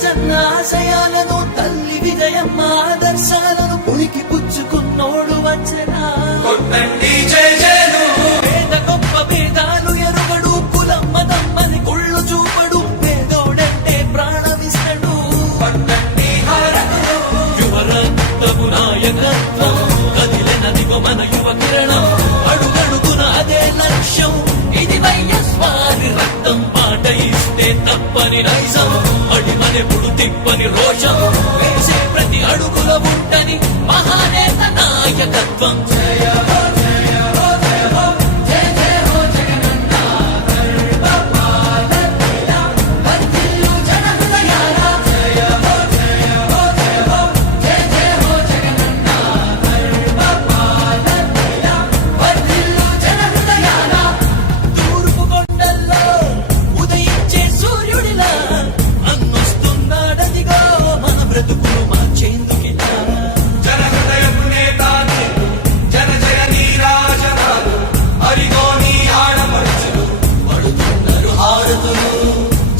రాజన్న ఆశయాలను తల్లి విజయమ్మ ఆదర్శాలను పుణికి పుచ్చుకున్నోడు వచ్చనా పేద గొప్ప భేదాలు ఎరుగడు కులమ్మ దమ్మని కుళ్ళు చూపడు పేదోడంటే ప్రాణమిస్తడు యువరక్తము నాయకత్వం కదిలినదిగో మన యువ కిరణం అడుగడుగున అదే లక్ష్యం ఇది వైఎస్వారి రక్తం పాట ఇస్తే తప్పని నైజం అడిమనెప్పుడు తిప్పని రోషం వేసే ప్రతి అడుగుల ఉంటని మహానేత నాయకత్వం జయ హో జయ హో జయ హో జయ జయ హో జగనన్న సర్వపాలకుల వర్ధిల్లు జన హృదయాల జయ హో జయ హో జయ హో జయ జయ హో జగనన్న సర్వపాలకుల వర్ధిల్లు జన హృదయాల తూర్పు కొండల్లో ఉదయించే సూర్యుడిలా అన్నొస్తున్నాడదిగో మన బ్రతుకులు మార్చేందుకిలా జన హృదయపు నేత జన జయ నీరాజనాలు అరిగో నీ ఆడపడుచులు పడుతున్నారు హారతులు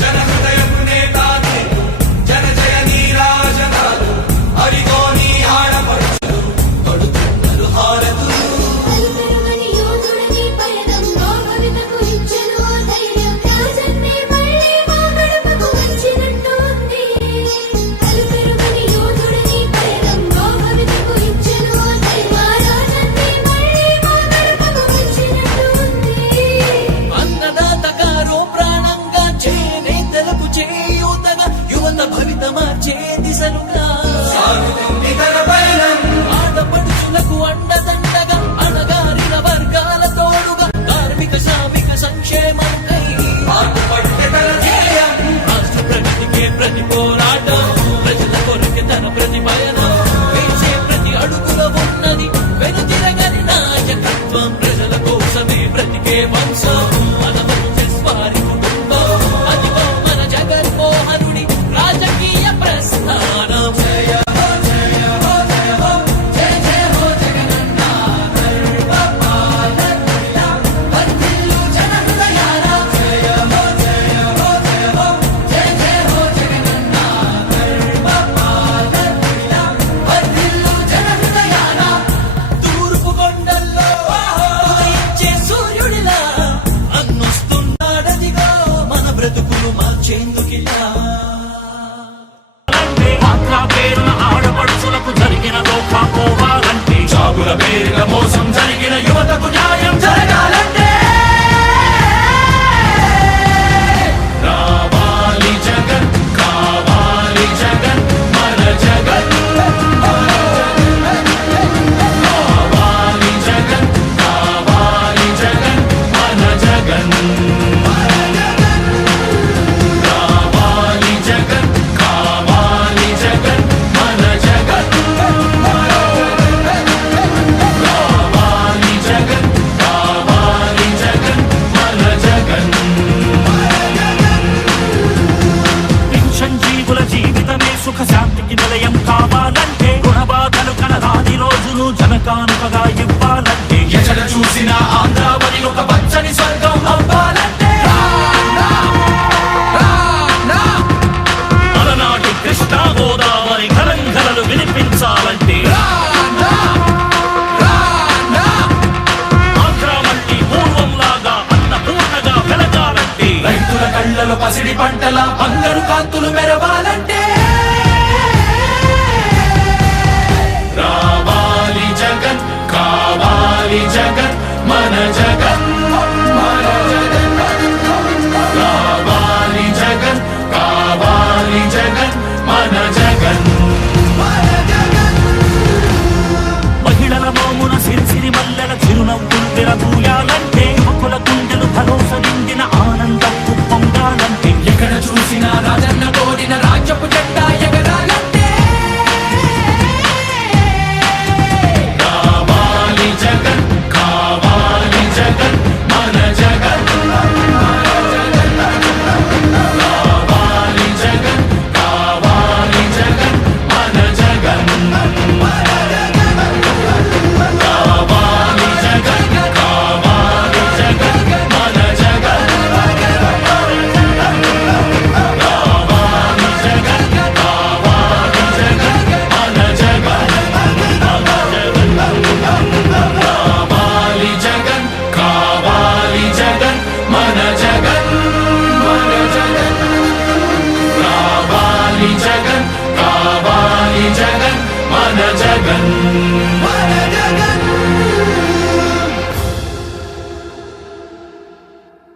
జన హృదయపు నేత జన జయ నీరాజనాలు అరిగో నీ ఆడపడుచులు పడుతున్నారు హారతులు అలుపెరుగని యోధుడని పయనంలో భవితకు ఇచ్చెను ఆ ధైర్యం రాజన్నే మళ్ళీ మా గడపకు వచ్చినట్టు ఉంది అలుపెరుగని యోధుడని పయనంలో భవితకు ఇచ్చెను ఆ ధైర్యం రాజన్నే మళ్ళీ మా గడపకు వచ్చినట్టు ఉంది అన్నదాత గారో ప్రాణంగా చేనేతలకు చేయూతగా యువత భవిత మార్చే దిశలుగా సాగుతుంది తన పయనం ఆడపడుచులకు అండదండగా అణగారిన వర్గాల తోడుగా కార్మిక శ్రామిక సంక్షేమంకై పాటుపట్టే తన ధ్యేయం రాష్ట్ర ప్రగతికే ప్రతి పోరాటం ప్రజల కొరకే తన ప్రతి పయనం వేసే ప్రతి అడుగుల ఉన్నది వెనుతిరగని నాయకత్వం ప్రజల కోసమే బ్రతికే వంశం మన వైఎస్వారి కుటుంబం అదిగో మన జగన్మోహనుడి రాజకీయ ప్రస్థానం జయ హో జయ హో జయ హో జయ జయ హో జగనన్న సర్వపాలకుల వర్ధిల్లు జన హృదయాల జయ హో జయ హో జయ హో జయ జయ హో జగనన్న సర్వపాలకుల వర్ధిల్లు జన హృదయాల తూర్పు కొండల్లో ఉదయించే సూర్యుడిలా అన్నొస్తున్నాడదిగో మన బ్రతుకులు మార్చేందుకిలా పాత్ర పేరున ఆడపడుచులకు జరిగిన లోపా పోవాలంటే చాగుల పేరున మోసం జరిగిన యువతకు న్యాయం జరగాలంటే రావాలి జగన్ కావాలి జగన్ మన జగన్ కావాలి జగన్ కావాలి జగన్ మన జగన్ రావాలి జగన్ కావాలి జగన్ మన జగన్ కావాలి జగన్ కావాలి జగన్ మన జగన్ పెన్షన్ జీవుల జీవితమే సుఖ శాంతికి నిలయం కావాలంటే గుణబాధలు కనరాని రోజును జనకానుకగా ఇవ్వాలంటే ఎక్కడ చూసినా ఆంధ్రావని ఒక పచ్చని స్వర్గం అవ్వాలంటే అలనాటి కృష్ణా గోదావరి కలంకలలు వినిపించాలంటే ఆంధ్ర మళ్ళీ పూర్వంలాగా అన్నపూర్ణగా వెలగాలంటే రైతుల కళ్ళలో పసిడి పంటల బంగారు కాంతులు మెరవాలంటే రావాలి జగన్ కావాలి జగన్ మన జగన్ మన జగన్ రావాలి జగన్ కావాలి జగన్ మన జగన్ మహిళల మోమున సిరిసిరి మల్లెల చిరునవ్వులు విరబూయాలంటే యువకుల గుండెలు భరోసా నిండిన ఆనందం పొంగాలంటే ఎక్కడ చూసినా రాజన్న కోడిన జగన్ మన జగన్